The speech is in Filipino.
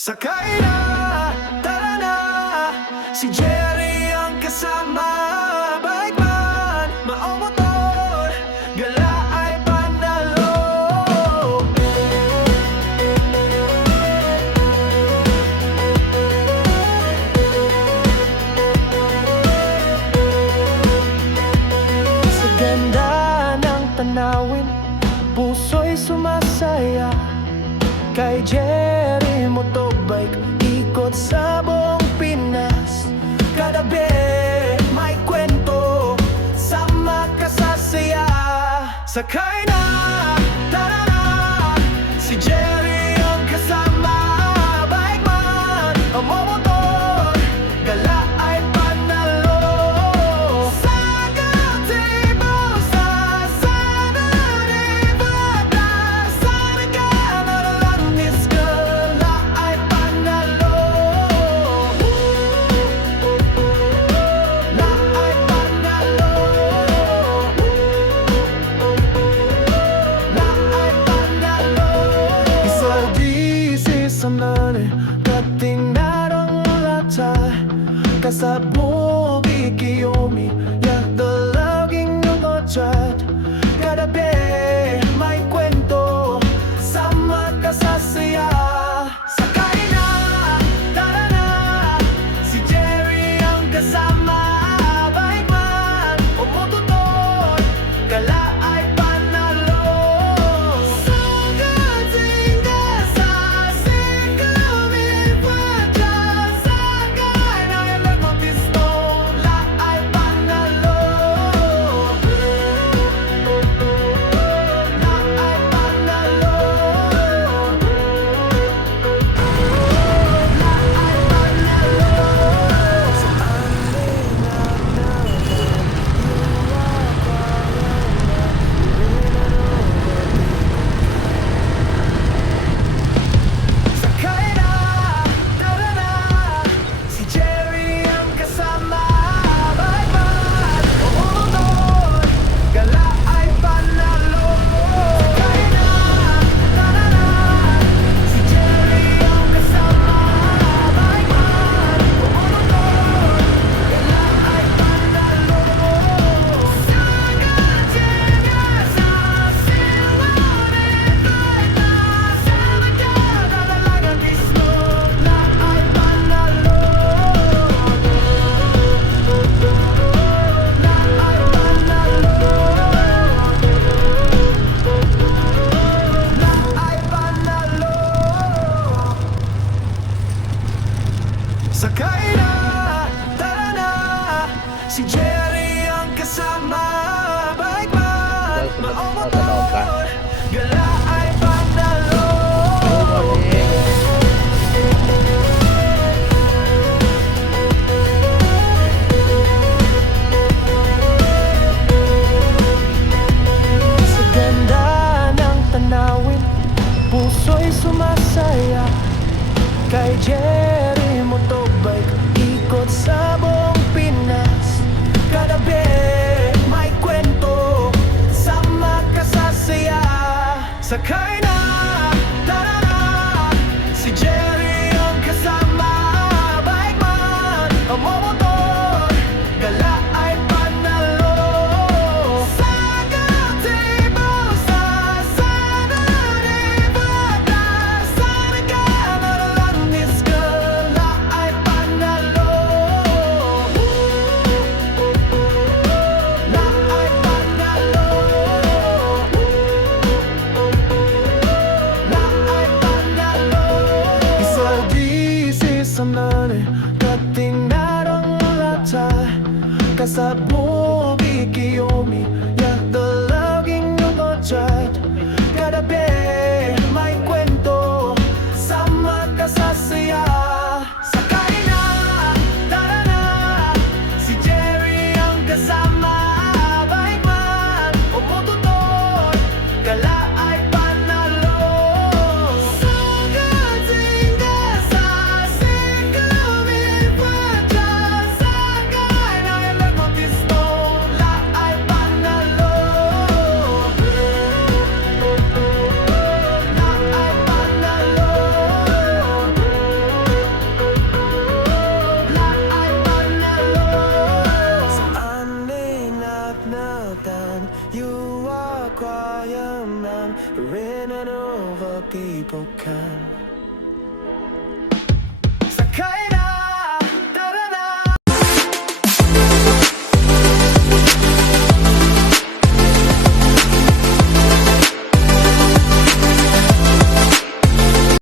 Sakay na, tara na, si Jerry ang kasama. Bike man, maong motor, gala ay panalo. Sa ganda ng tanawin, puso'y sumasaya. Kay Jerry Motobike, ikot sa buong Pinas. Kada bit may kwento, sama ka sa saya. Sakay na, tara na, si Jerry ang kasama. Bike man, ang motor, gala ay panalo. Sa gatibo, sa Saturday, Bada, sa nagkakalanis, gala ay panalo. La ay panalo. La ay panalo. Isaldi samnane, kating narong lata. Kasabog ikiyomi, yak dalaging yung otrat. Kada be may kwento, sama ka sa saya. Sakay na, tara na, si Jerry ang kasama. Bike man, o motor, gala ay panalo. Sa gating sa sikaming padya, sakay na ilang mapisto, la ay panalo. La ay panalo. La ay panalo. Sa sakay na, tara na, si Jerry ang kasama. Bike man, o motor, gala ay panalo. Sakay na, tara na, si Jerry ang kasama. Bike man, o motor, gala ay panalo. Sa gatinga sa Silone, Bada, sa nagkakalagang mismo, la ay panalo. La ay panalo. La ay panalo. Sakay na, tara na, si Jerry ang kasama. Bike man, maong motor, gala ay panalo. Sa ganda ng tanawin, puso'y sumasaya. Kay Jerry Motobike, ikot sa buong Pinas. Kada bit may kwento, sama ka sa saya. Sakay na, tara na, si Jerry ang kasama. Bike man, ang motor, gala ay panalo. Sa gatibo, sa Saturday, Bada, sa nagkakalanis, gala ay panalo. La ay panalo. La ay panalo. Isaldi samnane, kating narong lata. Kasabog ikiyomi, yak dalaging yung otrat. Kada be may kwento, sama ka sa saya. Sakay na, tara na, si Jerry ang kasama. Bike man, o motor, gala ay panalo. Sa gating sa sikaming padya, sakay na ilang mapisto, win and over people can. Sakay